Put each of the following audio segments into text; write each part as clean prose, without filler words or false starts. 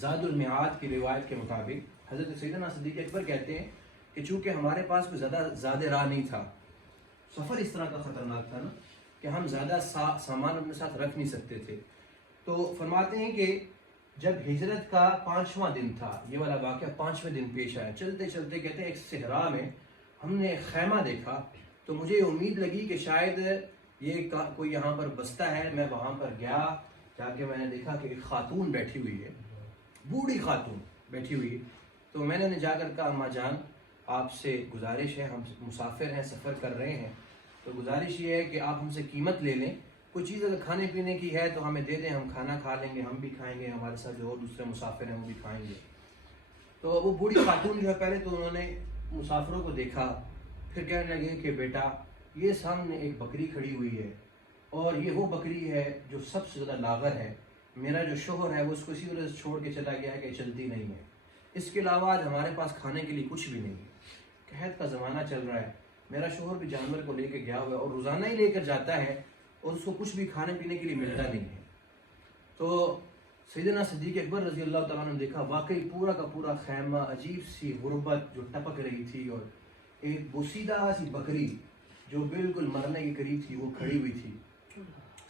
زاد المعاد کی روایت کے مطابق حضرت سیدنا صدیق اکبر کہتے ہیں کہ چونکہ ہمارے پاس کوئی زیادہ راہ نہیں تھا، سفر اس طرح کا خطرناک تھا نا کہ ہم زیادہ سامان اپنے ساتھ رکھ نہیں سکتے تھے، تو فرماتے ہیں کہ جب ہجرت کا 5واں دن تھا، یہ والا واقعہ 5ویں دن پیش آیا، چلتے چلتے کہتے ہیں ایک صحرا میں ہم نے ایک خیمہ دیکھا، تو مجھے امید لگی کہ شاید یہ کوئی یہاں پر بستا ہے۔ میں وہاں پر گیا، جا کے میں نے دیکھا کہ ایک خاتون بیٹھی ہوئی ہے، بوڑھی خاتون بیٹھی ہوئی، تو میں نے جا کر کہا اماں جان آپ سے گزارش ہے، ہم مسافر ہیں، سفر کر رہے ہیں، تو گزارش یہ ہے کہ آپ ہم سے قیمت لے لیں، کوئی چیز اگر کھانے پینے کی ہے تو ہمیں دے دیں، ہم کھانا کھا لیں گے، ہم بھی کھائیں گے، ہمارے ساتھ جو اور دوسرے مسافر ہیں وہ بھی کھائیں گے۔ تو وہ بوڑھی خاتون جو ہے پہلے تو انہوں نے مسافروں کو دیکھا، پھر کہنے لگے کہ بیٹا یہ سامنے ایک بکری کھڑی ہوئی ہے اور یہ وہ بکری ہے جو سب سے زیادہ لاغر ہے، میرا جو شوہر ہے وہ اس کو اسی وجہ سے چھوڑ کے چلا گیا ہے کہ چلتی نہیں ہے، اس کے علاوہ آج ہمارے پاس کھانے کے لیے کچھ بھی نہیں ہے، قحط کا زمانہ چل رہا ہے، میرا شوہر بھی جانور کو لے کے گیا ہوا ہے اور روزانہ ہی لے کر جاتا ہے اور اس کو کچھ بھی کھانے پینے کے لیے ملتا نہیں ہے۔ تو سیدنا صدیق اکبر رضی اللہ تعالیٰ نے دیکھا واقعی پورا کا پورا خیمہ عجیب سی غربت جو ٹپک رہی تھی، اور ایک بوسیدہ سی بکری جو بالکل مرنے کے قریب تھی وہ کھڑی ہوئی تھی۔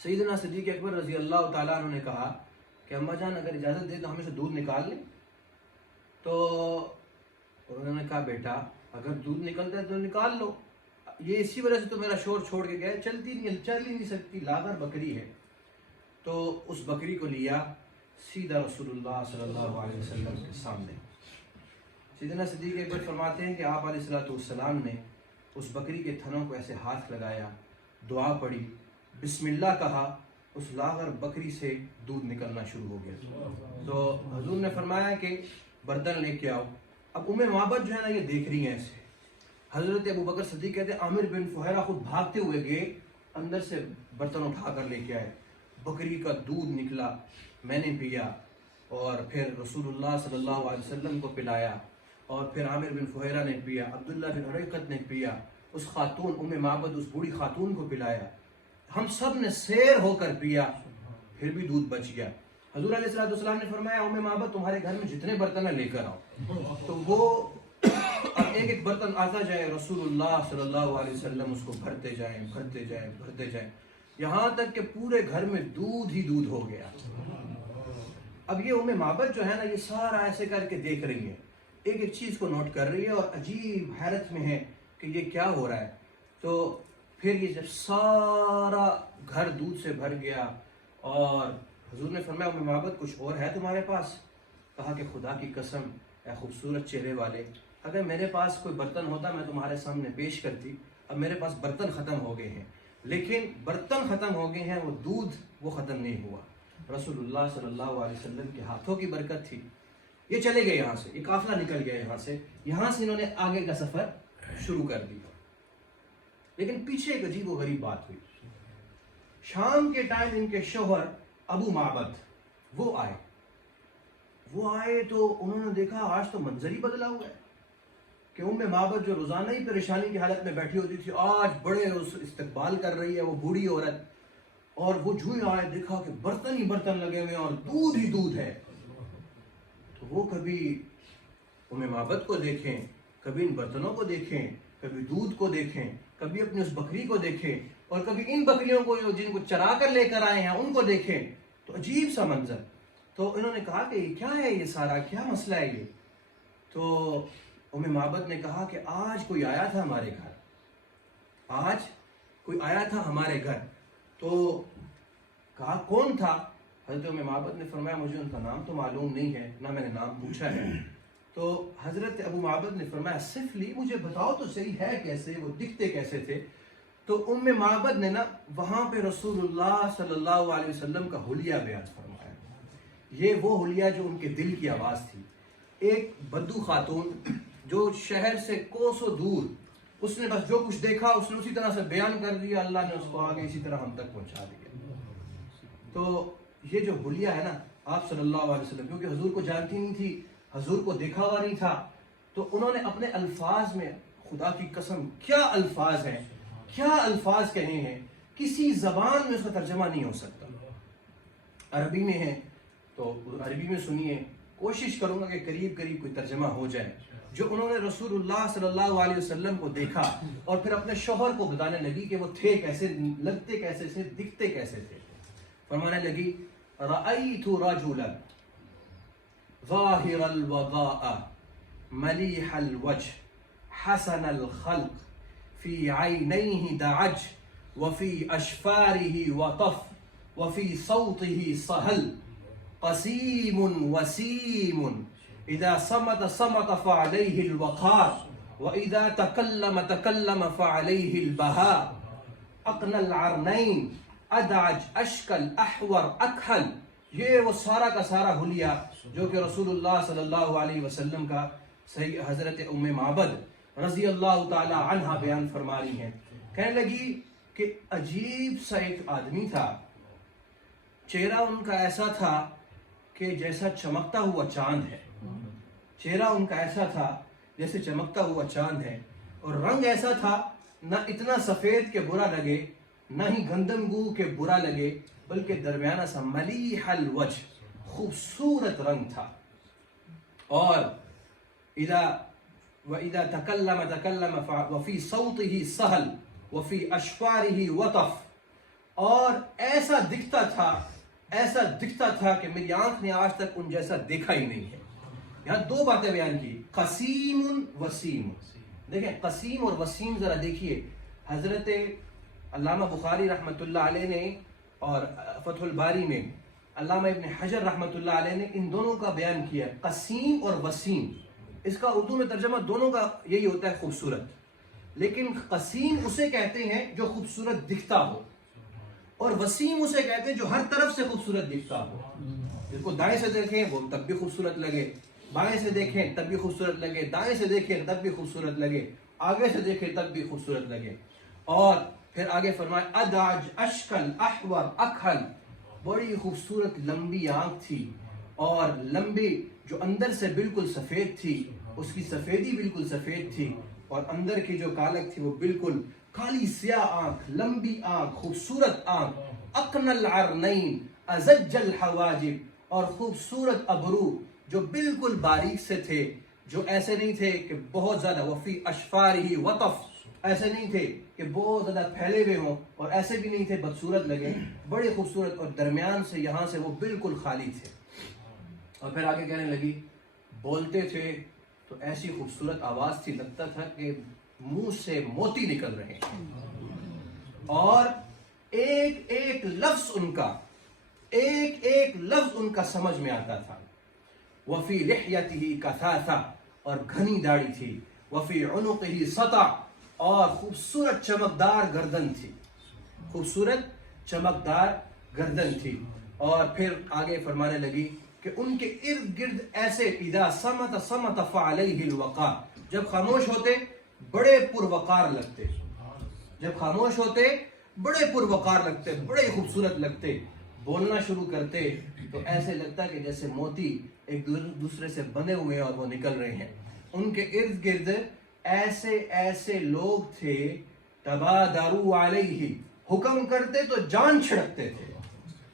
سیدنا صدیق اکبر رضی اللہ تعالیٰ عنہ نے کہا کہ اماں جان اگر اجازت دے تو ہمیں سے دودھ نکال لیں، تو انہوں نے کہا بیٹا اگر دودھ نکلتا ہے تو نکال لو، یہ اسی وجہ سے تو میرا شوہر چھوڑ کے گیا، چل ہی نہیں سکتی، لاغر بکری ہے۔ تو اس بکری کو لیا سیدھا رسول اللہ صلی اللہ علیہ وسلم کے سامنے۔ سیدنا صدیق اکبر فرماتے ہیں کہ آپ علیہ السلام نے اس بکری کے تھنوں کو ایسے ہاتھ لگایا، دعا پڑھی، بسم اللہ کہا، اس لاغر بکری سے دودھ نکلنا شروع ہو گیا۔ تو حضور نے فرمایا کہ برتن لے کے آؤ۔ اب معبد جو ہے نا یہ دیکھ رہی ہیں ایسے، حضرت ابو بکر صدیق کہتے ہیں عامر بن فہیرہ خود بھاگتے ہوئے گئے، اندر سے برتن اٹھا کر لے کے آئے، بکری کا دودھ نکلا، میں نے پیا اور پھر رسول اللہ صلی اللہ علیہ وسلم کو پلایا، اور پھر عامر بن فہیرہ نے پیا، عبداللہ بن عریقت نے پیا، اس خاتون معبد اس بوڑھی خاتون کو پلایا، ہم سب نے سیر ہو کر پیا، پھر بھی دودھ بچ گیا۔ حضور علیہ السلام نے فرمایا معبد تمہارے گھر میں جتنے برتن ہیں لے کر آؤ، تو وہ اب ایک ایک برتن آتا جائے، رسول اللہ صلی اللہ علیہ وسلم اس کو بھرتے جائیں، یہاں تک کہ پورے گھر میں دودھ ہی دودھ ہو گیا۔ اب یہ معبد جو ہے نا یہ سارا ایسے کر کے دیکھ رہی ہے، ایک ایک چیز کو نوٹ کر رہی ہے اور عجیب حیرت میں ہے کہ یہ کیا ہو رہا ہے۔ تو پھر یہ جب سارا گھر دودھ سے بھر گیا اور حضور نے فرمایا معبد کچھ اور ہے تمہارے پاس؟ کہا کہ خدا کی قسم اے خوبصورت چہرے والے، اگر میرے پاس کوئی برتن ہوتا میں تمہارے سامنے پیش کرتی، اب میرے پاس برتن ختم ہو گئے ہیں، لیکن برتن ختم ہو گئے ہیں، وہ دودھ وہ ختم نہیں ہوا۔ رسول اللہ صلی اللہ علیہ وسلم کے ہاتھوں کی برکت تھی۔ یہ چلے گئے یہاں سے، یہ قافلہ نکل گیا یہاں سے انہوں نے آگے کا سفر شروع کر دیا، لیکن پیچھے ایک عجیب و غریب بات ہوئی۔ شام کے ٹائم ان کے شوہر ابو معبد وہ آئے تو انہوں نے دیکھا آج تو منظر ہی بدلا ہوا ہے کہ معبد جو روزانہ ہی پریشانی کی حالت میں بیٹھی ہوتی تھی آج بڑے استقبال کر رہی ہے وہ بوڑھی عورت، اور وہ جو ہی آئے دیکھا کہ برتن ہی برتن لگے ہوئے ہیں اور دودھ ہی دودھ ہے، تو وہ کبھی معبد کو دیکھیں، کبھی ان برتنوں کو دیکھیں، کبھی دودھ کو دیکھیں، کبھی اپنی اس بکری کو دیکھیں، اور کبھی ان بکریوں کو جن کو چرا کر لے کر آئے ہیں ان کو دیکھیں، تو عجیب سا منظر۔ تو انہوں نے کہا کہ یہ کیا ہے، یہ سارا کیا مسئلہ ہے یہ؟ تو معبد نے کہا کہ آج کوئی آیا تھا ہمارے گھر، تو کہا کون تھا؟ حضرت معبد نے فرمایا مجھے ان کا نام تو معلوم نہیں ہے، نہ میں نے نام پوچھا ہے۔ تو حضرت ابو معبد نے فرمایا صفلی مجھے بتاؤ تو صحیح ہے کیسے، وہ دکھتے کیسے تھے؟ تو معبد نے نا وہاں پہ رسول اللہ صلی اللہ علیہ وسلم کا حلیہ بیان فرمایا، یہ وہ حلیہ جو ان کے دل کی آواز تھی۔ ایک بدو خاتون جو شہر سے کوسوں دور، اس نے بس جو کچھ دیکھا اس نے اسی طرح سے بیان کر دیا، اللہ نے اس کو آگے اسی طرح ہم تک پہنچا دیا۔ تو یہ جو حلیہ ہے نا آپ صلی اللہ علیہ وسلم، کیونکہ حضور کو جانتی نہیں تھی، حضور کو دیکھا ہوا نہیں تھا، تو انہوں نے اپنے الفاظ میں خدا کی قسم کیا الفاظ ہیں، کیا الفاظ کہے ہیں، کسی زبان میں اس کا ترجمہ نہیں ہو سکتا۔ عربی میں ہے تو عربی میں سنیے، کوشش کروں گا کہ قریب قریب کوئی ترجمہ ہو جائے جو انہوں نے رسول اللہ صلی اللہ علیہ وسلم کو دیکھا اور پھر اپنے شوہر کو بتانے لگی کہ وہ تھے کیسے، لگتے کیسے تھے، دکھتے کیسے تھے. فرمانے لگی رأیت رجلا ظاہر الوضاء ملیح الوجه حسن الخلق فی عینیہ دعج وفی اشفارہ وطف وفی صوته سہل قسیم وسیم اذا صمت صمت فعلیہ الوقار واذا تکلم تکلم فعلیہ البہاء اقنى العرنین ادعج اشکل احور اکحل. یہ وہ سارا کا سارا حلیہ جو کہ رسول اللہ صلی اللہ علیہ وسلم کا صحیح حضرت ام معبد رضی اللہ تعالی عنہ بیان فرما رہی ہیں. کہنے لگی کہ عجیب سا ایک آدمی تھا، چہرہ ان کا ایسا تھا کہ جیسا چمکتا ہوا چاند ہے. چہرہ ان کا ایسا تھا جیسے چمکتا ہوا چاند ہے، اور رنگ ایسا تھا نہ اتنا سفید کہ برا لگے نہ ہی گندم گو کہ برا لگے، بلکہ درمیانہ سا ملیح الوجہ، خوبصورت رنگ تھا. اور اذا تکلم تکلم وفی صوتہ سہل وفی اشفارہ وطف، اور ایسا دکھتا تھا کہ میری آنکھ نے آج تک ان جیسا دیکھا ہی نہیں ہے. یہاں دو باتیں بیان کی، قسیم وسیم. دیکھیں قسیم اور وسیم ذرا دیکھیے، حضرت علامہ بخاری رحمۃ اللہ علیہ نے اور فتح الباری میں علامہ ابن حجر رحمۃ اللہ علیہ نے ان دونوں کا بیان کیا، قسیم اور وسیم. اس کا اردو میں ترجمہ دونوں کا یہی ہوتا ہے، خوبصورت. لیکن قسیم اسے کہتے ہیں جو خوبصورت دکھتا ہو، اور وسیم اسے کہتے ہیں جو ہر طرف سے خوبصورت دکھتا ہو. جس کو دائیں سے دیکھیں وہ تب بھی خوبصورت لگے، بائیں سے دیکھیں تب بھی خوبصورت لگے، دائیں سے دیکھیں تب بھی خوبصورت لگے، آگے سے دیکھیں تب بھی خوبصورت لگے. اور پھر آگے فرمائے ادعج اشکل احور اکحل، بڑی خوبصورت لمبی آنکھ تھی، اور لمبی جو اندر سے بالکل سفید تھی، اس کی سفیدی بالکل سفید تھی، اور اندر کی جو کالک تھی وہ بالکل کالی سیاہ آنکھ، لمبی آنکھ، خوبصورت آنکھ. اقنى العرنین ازج الحواجب، اور خوبصورت ابرو جو بالکل باریک سے تھے، جو ایسے نہیں تھے کہ بہت زیادہ، وفی اشفارہ وطف، ایسے نہیں تھے کہ بہت زیادہ پھیلے ہوئے ہوں، اور ایسے بھی نہیں تھے بدصورت لگے، بڑے خوبصورت، اور درمیان سے یہاں سے وہ بالکل خالی تھے. اور پھر آگے کہنے لگی بولتے تھے تو ایسی خوبصورت آواز تھی، لگتا تھا کہ منہ سے موتی نکل رہے ہیں، اور ایک ایک لفظ ان کا سمجھ میں آتا تھا. وفی لحیتہ کثاثہ، اور گھنی داڑھی تھی. وفی عنقہ سطع، اور خوبصورت چمکدار گردن تھی، خوبصورت چمکدار گردن تھی. اور پھر آگے فرمانے لگی کہ ان کے ارد گرد ایسے اذا صمت صمت فعلیہ الوقار، جب خاموش ہوتے بڑے پروقار لگتے، جب خاموش ہوتے بڑے پروقار لگتے، بڑے خوبصورت لگتے. بولنا شروع کرتے تو ایسے لگتا کہ جیسے موتی ایک دوسرے سے بندھے ہوئے اور وہ نکل رہے ہیں. ان کے ارد گرد ایسے لوگ تھے، تبادروا علیہ، حکم کرتے تو جان چھڑکتے تھے،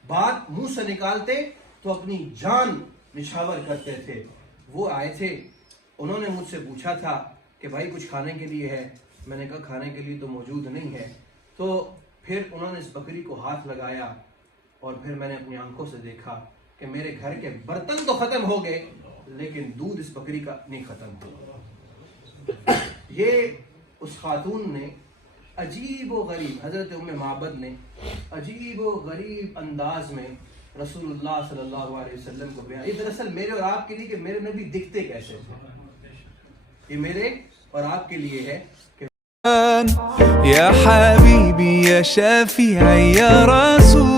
بات منہ سے نکالتے تو اپنی جان نچھاور کرتے تھے. وہ آئے تھے، انہوں نے مجھ سے پوچھا تھا کہ بھائی کچھ کھانے کے لیے ہے؟ میں نے کہا کھانے کے لیے تو موجود نہیں ہے. تو پھر انہوں نے اس بکری کو ہاتھ لگایا، اور پھر میں نے اپنی آنکھوں سے دیکھا کہ میرے گھر کے برتن تو ختم ہو گئے لیکن دودھ اس بکری کا نہیں ختم ہوا. یہ اس خاتون نے عجیب و غریب، حضرت ام معبد نے عجیب و غریب انداز میں رسول اللہ صلی اللہ علیہ وسلم کو بیان. یہ دراصل میرے اور آپ کے لیے کہ میرے نبی دکھتے کیسے تھے، یہ میرے اور آپ کے لیے ہے کہ يا حبيبي يا شافعي يا رسول